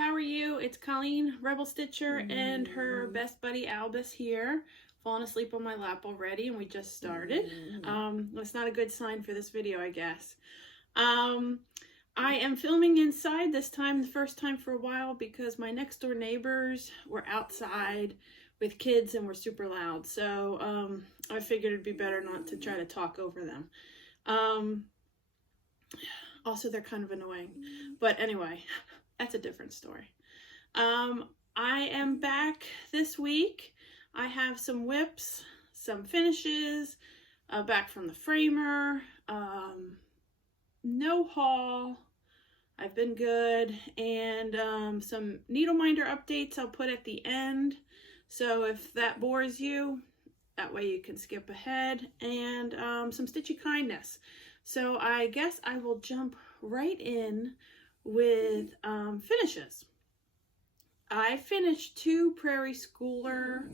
how are you? It's Colleen, Rebel Stitcher, and her best buddy Albus here. Falling asleep on my lap already, and we just started. That's not a good sign for this video, I guess. I am filming inside this time, the first time for a while, because my next door neighbors were outside with kids and were super loud. So I figured it'd be better not to try to talk over them. Also, they're kind of annoying. But anyway, that's a different story. I am back this week. I have some whips, some finishes, back from the framer, no haul. I've been good, and some needle minder updates I'll put at the end. So if that bores you, that way you can skip ahead, and some stitchy kindness. So I guess I will jump right in with finishes. I finished three Prairie Schooler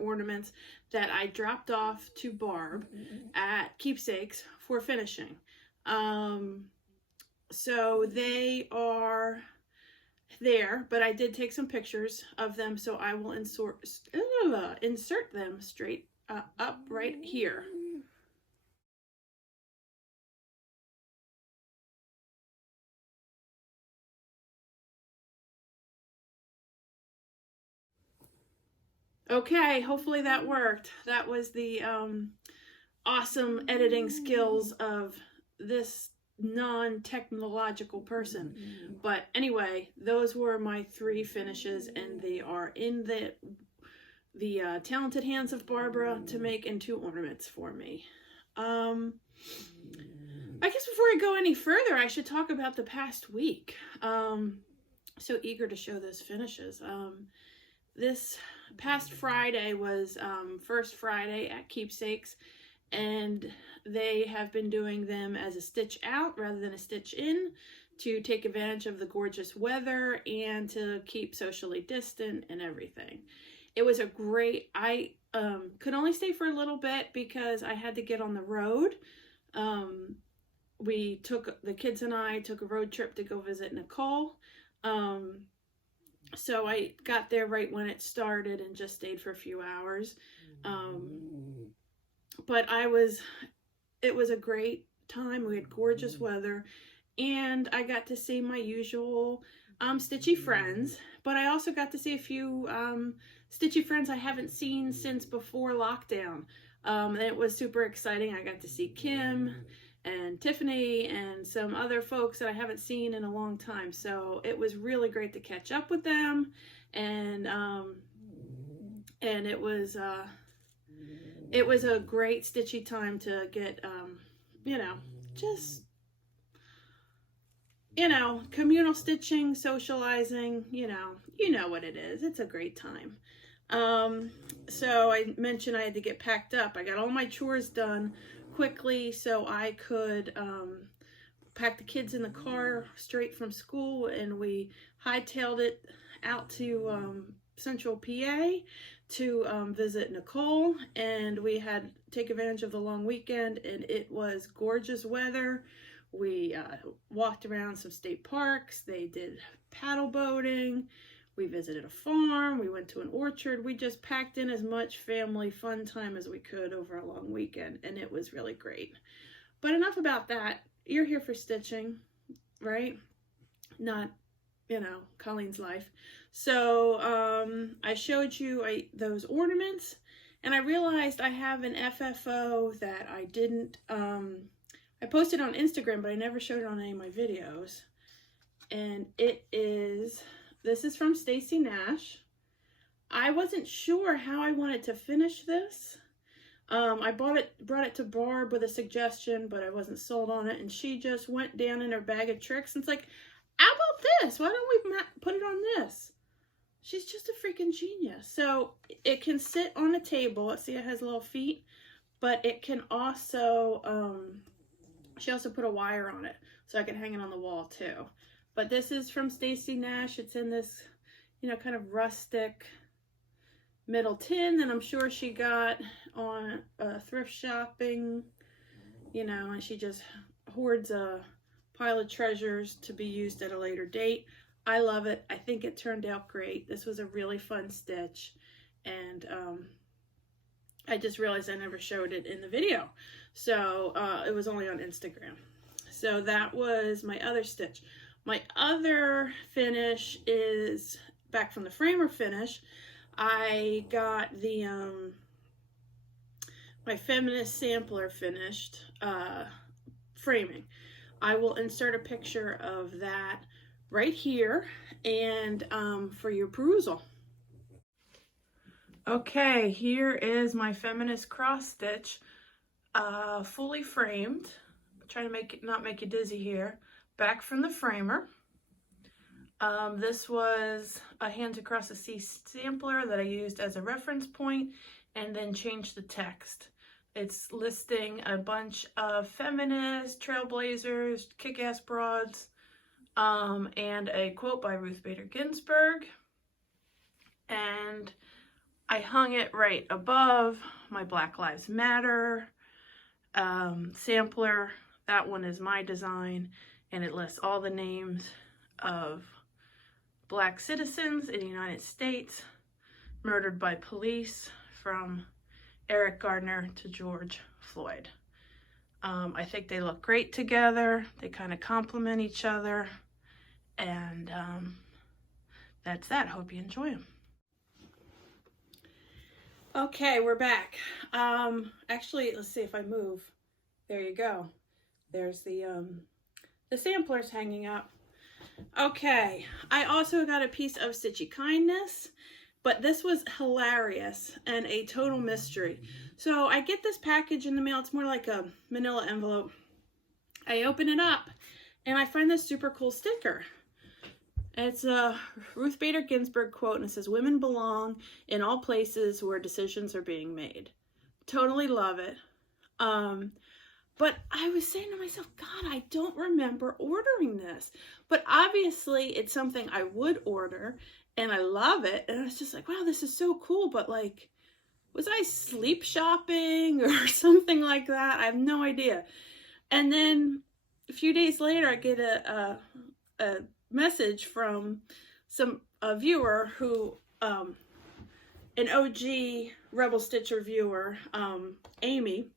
ornaments that I dropped off to Barb at Keepsakes for finishing. So they are there, but I did take some pictures of them, so I will insert them straight up right here. Okay, hopefully that worked. That was the awesome editing skills of this non-technological person. But anyway, those were my three finishes, and they are in the talented hands of Barbara to make into ornaments for me. I guess before I go any further, I should talk about the past week. So eager to show those finishes. This past Friday was first Friday at Keepsakes, and they have been doing them as a stitch out rather than a stitch in to take advantage of the gorgeous weather and to keep socially distant and everything. It was a great, I could only stay for a little bit because I had to get on the road. The kids and I took a road trip to go visit Nicole. So I got there right when it started and just stayed for a few hours. But it was a great time. We had gorgeous weather, and I got to see my usual stitchy friends, but I also got to see a few stitchy friends I haven't seen since before lockdown. It was super exciting. I got to see Kim and Tiffany and some other folks that I haven't seen in a long time. So it was really great to catch up with them, and it was a great stitchy time to get communal stitching, socializing, you know what it is. It's a great time. So I mentioned I had to get packed up. I got all my chores done quickly so I could pack the kids in the car straight from school, and we hightailed it out to Central PA to visit Nicole, and we had to take advantage of the long weekend, and it was gorgeous weather. We walked around some state parks. They did paddle boating. We visited a farm. We went to an orchard. We just packed in as much family fun time as we could over a long weekend, and it was really great. But enough about that. You're here for stitching, right? Not, Colleen's life. So I showed you those ornaments, and I realized I have an FFO that I didn't, I posted on Instagram, but I never showed it on any of my videos. And this is from Stacy Nash. I wasn't sure how I wanted to finish this. I brought it to Barb with a suggestion, but I wasn't sold on it, and she just went down in her bag of tricks and it's like, how about this? Why don't we put it on this? She's just a freaking genius. So it can sit on a table. Let's see, it has little feet, but it can also, she also put a wire on it so I can hang it on the wall too. But this is from Stacy Nash. It's in this, kind of rustic middle tin that I'm sure she got on thrift shopping, and she just hoards a pile of treasures to be used at a later date. I love it. I think it turned out great. This was a really fun stitch, and I just realized I never showed it in the video. So it was only on Instagram. So that was my other stitch. My other finish is back from the framer finish. I got the my feminist sampler finished framing. I will insert a picture of that right here and for your perusal. Okay, here is my feminist cross stitch, fully framed. I'm trying to make it not make you dizzy here. Back from the framer. This was a Hands Across the Sea sampler that I used as a reference point and then changed the text. It's listing a bunch of feminists, trailblazers, kick-ass broads, and a quote by Ruth Bader Ginsburg. And I hung it right above my Black Lives Matter sampler. That one is my design, and it lists all the names of Black citizens in the United States murdered by police, from Eric Gardner to George Floyd. I think they look great together. They kind of complement each other. And that's that. Hope you enjoy them. Okay, we're back. Actually, let's see if I move. There you go. There's the samplers hanging up. Okay, I also got a piece of Stitchy Kindness, but this was hilarious and a total mystery. So I get this package in the mail. It's more like a manila envelope. I open it up and I find this super cool sticker. It's a Ruth Bader Ginsburg quote, and it says, "Women belong in all places where decisions are being made." Totally love it. But I was saying to myself, God, I don't remember ordering this. But obviously it's something I would order, and I love it. And I was just like, wow, this is so cool. But like, was I sleep shopping or something like that? I have no idea. And then a few days later, I get a message from a viewer who, an OG Rebel Stitcher viewer, Amy.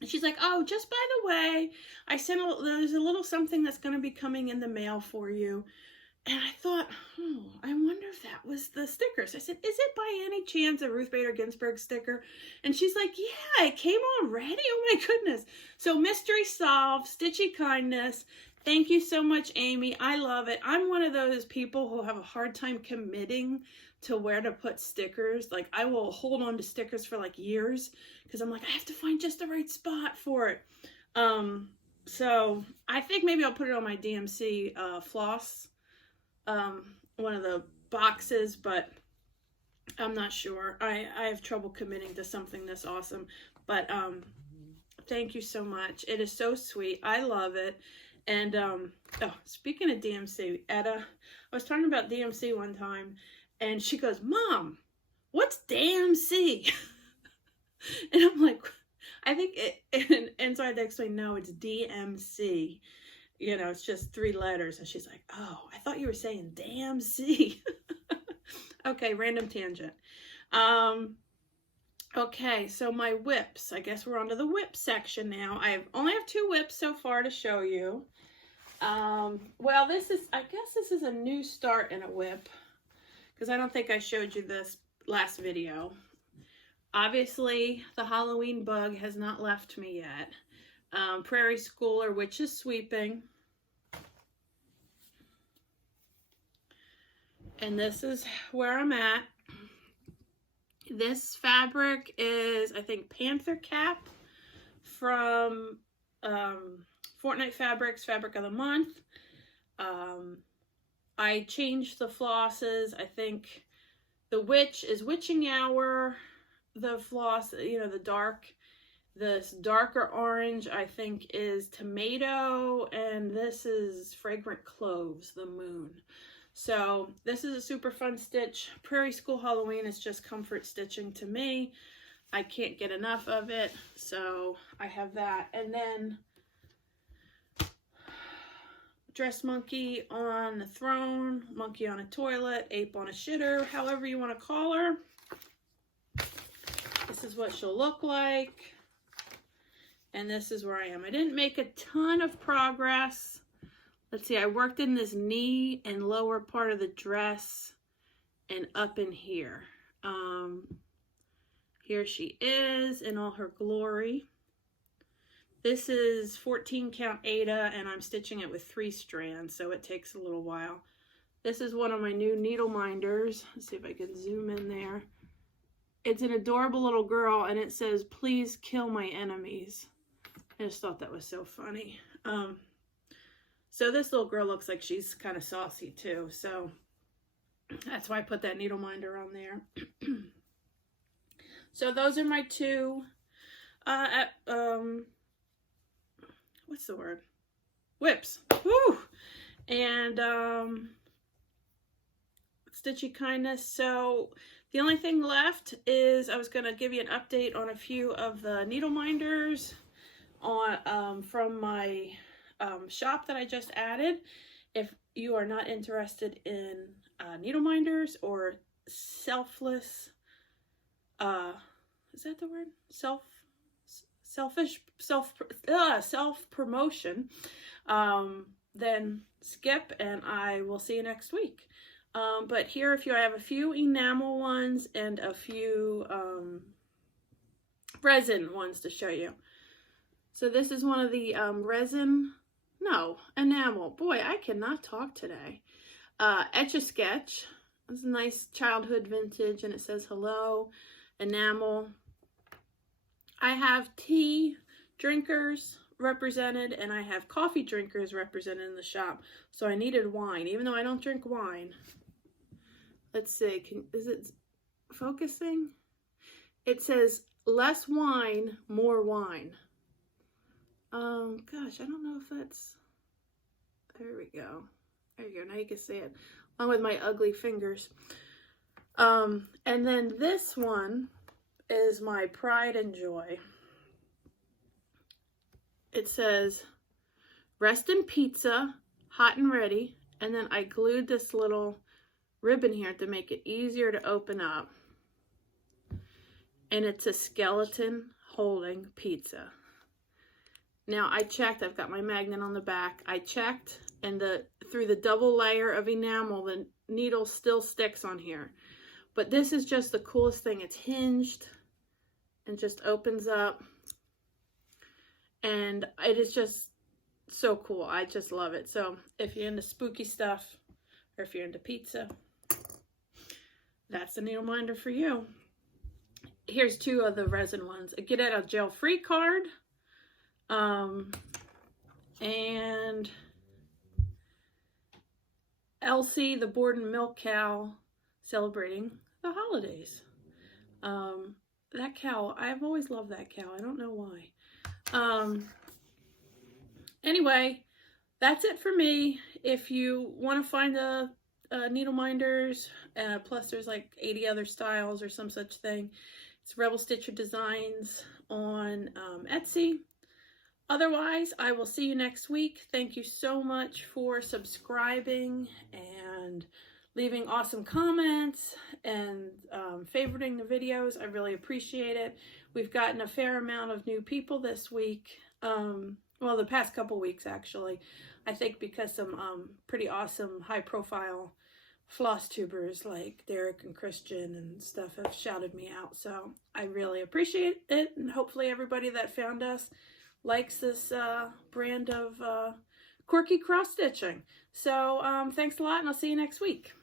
And she's like, oh, just by the way, there's a little something that's going to be coming in the mail for you. And I thought, oh, I wonder if that was the stickers. I said, is it by any chance a Ruth Bader Ginsburg sticker? And she's like, yeah, it came already? Oh my goodness. So mystery solved, Stitchy Kindness. Thank you so much, Amy. I love it. I'm one of those people who have a hard time committing to where to put stickers. Like, I will hold on to stickers for like years because I'm like, I have to find just the right spot for it. So I think maybe I'll put it on my DMC floss, one of the boxes, but I'm not sure. I have trouble committing to something this awesome, but thank you so much. It is so sweet. I love it. And oh, speaking of DMC, Etta, I was talking about DMC one time, and she goes, Mom, what's DMC? And I'm like, I think it, and so I had to explain, no, it's DMC. You know, it's just 3 letters. And she's like, oh, I thought you were saying DMC. Okay, random tangent. Okay, so my whips. I guess we're on to the whip section now. I only have 2 whips so far to show you. Well, I guess this is a new start in a whip, because I don't think I showed you this last video. Obviously, the Halloween bug has not left me yet. Prairie Schooler Witches Sweeping. And this is where I'm at. This fabric is, I think, Panther Cap from Fortnite Fabrics, Fabric of the Month. I changed the flosses. I think the witch is Witching Hour. The floss, you know, this darker orange, I think, is Tomato. And this is Fragrant Cloves, the Moon. So this is a super fun stitch. Prairie School Halloween is just comfort stitching to me. I can't get enough of it. So I have that. And then dress monkey on the throne, monkey on a toilet, ape on a shitter, however you want to call her. This is what she'll look like. And this is where I am. I didn't make a ton of progress. Let's see, I worked in this knee and lower part of the dress and up in here. Here she is in all her glory. This is 14 count Aida, and I'm stitching it with 3 strands, so it takes a little while. This is one of my new needle minders. Let's see if I can zoom in there. It's an adorable little girl, and it says, "Please kill my enemies." I just thought that was so funny. So this little girl looks like she's kind of saucy too, so that's why I put that needle minder on there. So those are my 2 what's the word? Whips. Woo! And Stitchy Kindness. So the only thing left is I was going to give you an update on a few of the needle minders on from my shop that I just added. If you are not interested in needle minders or selfless, is that the word? Self-promotion, then skip and I will see you next week. But here, I have a few enamel ones and a few resin ones to show you. So this is one of the enamel. Boy, I cannot talk today. Etch-a-Sketch. It's a nice childhood vintage, and it says hello. Enamel. I have tea drinkers represented, and I have coffee drinkers represented in the shop. So I needed wine, even though I don't drink wine. Let's see, is it focusing? It says less wine, more wine. Gosh, I don't know if that's, there we go. There you go, now you can see it, along with my ugly fingers. And then this one is my pride and joy. It says, rest in pizza, hot and ready. And then I glued this little ribbon here to make it easier to open up. And it's a skeleton holding pizza. Now I checked, I've got my magnet on the back. I checked, and through the double layer of enamel, the needle still sticks on here. But this is just the coolest thing. It's hinged and just opens up. And it is just so cool. I just love it. So if you're into spooky stuff, or if you're into pizza, that's the needle minder for you. Here's 2 of the resin ones. A get out of jail free card. And Elsie, the board and milk cow, celebrating the holidays. That cow, I've always loved that cow. I don't know why. Anyway, that's it for me. If you want to find the needle minders, plus there's like 80 other styles or some such thing, it's Rebel Stitcher Designs on Etsy. Otherwise, I will see you next week. Thank you so much for subscribing and leaving awesome comments and favoriting the videos. I really appreciate it. We've gotten a fair amount of new people this week. Well, the past couple weeks, actually. I think because some pretty awesome high-profile floss tubers like Derek and Christian and stuff have shouted me out. So I really appreciate it. And hopefully everybody that found us likes this brand of quirky cross stitching. So thanks a lot, and I'll see you next week.